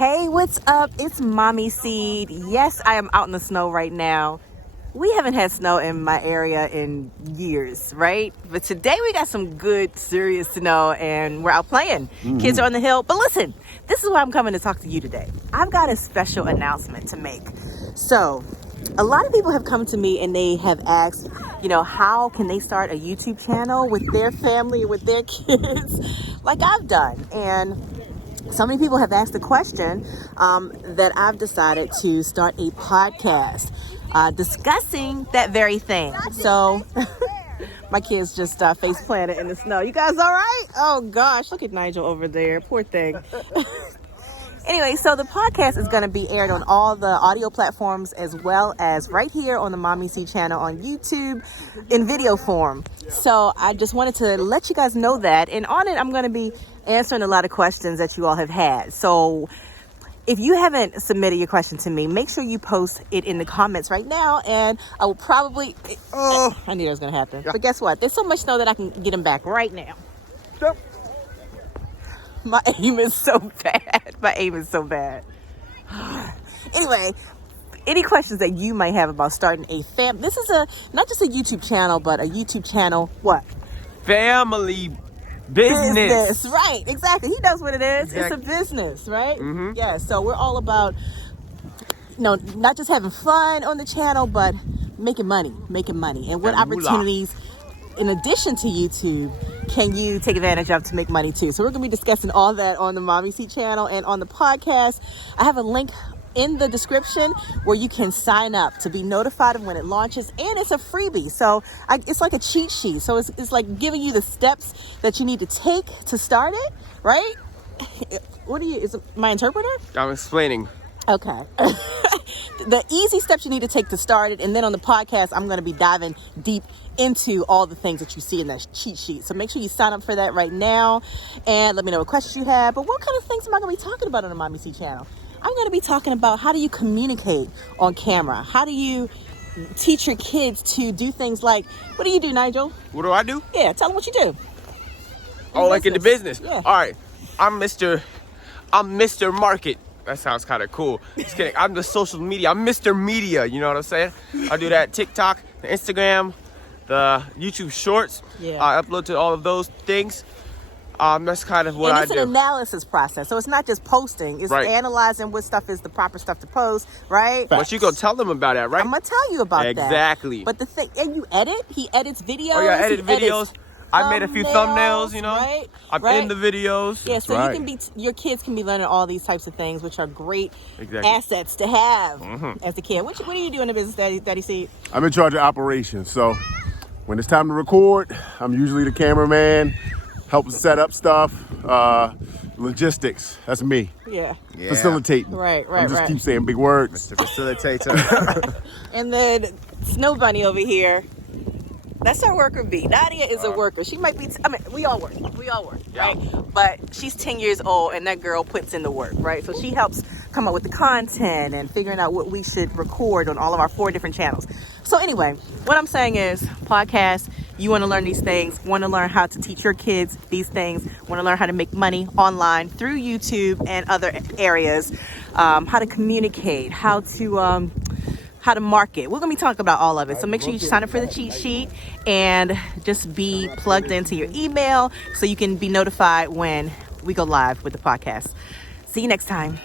Hey, what's up? It's Mommy Seed. Yes, I am out in the snow right now. We haven't had snow in my area in years, right? But today we got some good, serious snow and we're out playing. Kids are on the hill. But listen, this is why I'm coming to talk to you today. I've got a special announcement to make. So, a lot of people have come to me and they have asked, how can they start a YouTube channel with their family, with their kids, like I've done. And so many people have asked the question that I've decided to start a podcast discussing that very thing. So my kids just face planted in the snow. You guys all right? Oh gosh, look at Nigel over there. Poor thing. Anyway, so the podcast is going to be aired on all the audio platforms as well as right here on the Mommy C channel on YouTube in video form. So I just wanted to let you guys know that. And on it, I'm going to be answering a lot of questions that you all have had. So if you haven't submitted your question to me, make sure you post it in the comments right now. And I will probably... I knew that was going to happen. Yeah. But guess what? There's so much snow that I can get them back right now. Yep. My aim is so bad. Anyway, any questions that you might have about starting a this is not just a YouTube channel, but a YouTube channel, what? Family business. Right, exactly. He knows what it is. Exactly. It's a business, right? Mm-hmm. Yeah, so we're all about, not just having fun on the channel, but making money. And what opportunities, in addition to YouTube, can you take advantage of to make money too? So we're going to be discussing all that on the Mommy C channel and on the podcast. I have a link in the description where you can sign up to be notified of when it launches, and it's a freebie. So it's like a cheat sheet. So it's like giving you the steps that you need to take to start it, right? Is it my interpreter? I'm explaining. Okay. The easy steps you need to take to start it, and then on the podcast, I'm going to be diving deep into all the things that you see in that cheat sheet. So make sure you sign up for that right now, and let me know what questions you have. But what kind of things am I going to be talking about on the Mommy C channel? I'm going to be talking about how do you communicate on camera? How do you teach your kids to do things like, what do you do, Nigel? What do I do? Yeah, tell them what you do. In the business? Yeah. All right. I'm Mr. Market. That sounds kind of cool. Just kidding. I'm the social media. I'm Mr. Media. You know what I'm saying? I do that TikTok, the Instagram, the YouTube Shorts. Yeah. I upload to all of those things. That's kind of what I do. And it's an analysis process. So it's not just posting. It's analyzing what stuff is the proper stuff to post, right? But you go tell them about that, right? I'm going to tell you about that. Exactly. But the thing, and you edit. He edits videos. Oh, yeah, I edit videos. I made a few thumbnails, right? I'm in the videos. Yeah, so your kids can be learning all these types of things, which are great assets to have as a kid. What do you do in the business, Daddy C? I'm in charge of operations. So when it's time to record, I'm usually the cameraman, helping set up stuff, logistics. That's me. Yeah. Facilitating. Right. I just keep saying big words. Mr. Facilitator. And then Snow Bunny over here. That's our worker bee. Nadia is a worker. She might be, we all work, right? But she's 10 years old and that girl puts in the work, right? So she helps come up with the content and figuring out what we should record on all of our 4 different channels. So anyway, what I'm saying is podcast, you want to learn these things, want to learn how to teach your kids these things, want to learn how to make money online through YouTube and other areas, how to communicate, how to market. We're going to be talking about all of it. So make sure you sign up for the cheat sheet and just be plugged into your email so you can be notified when we go live with the podcast. See you next time.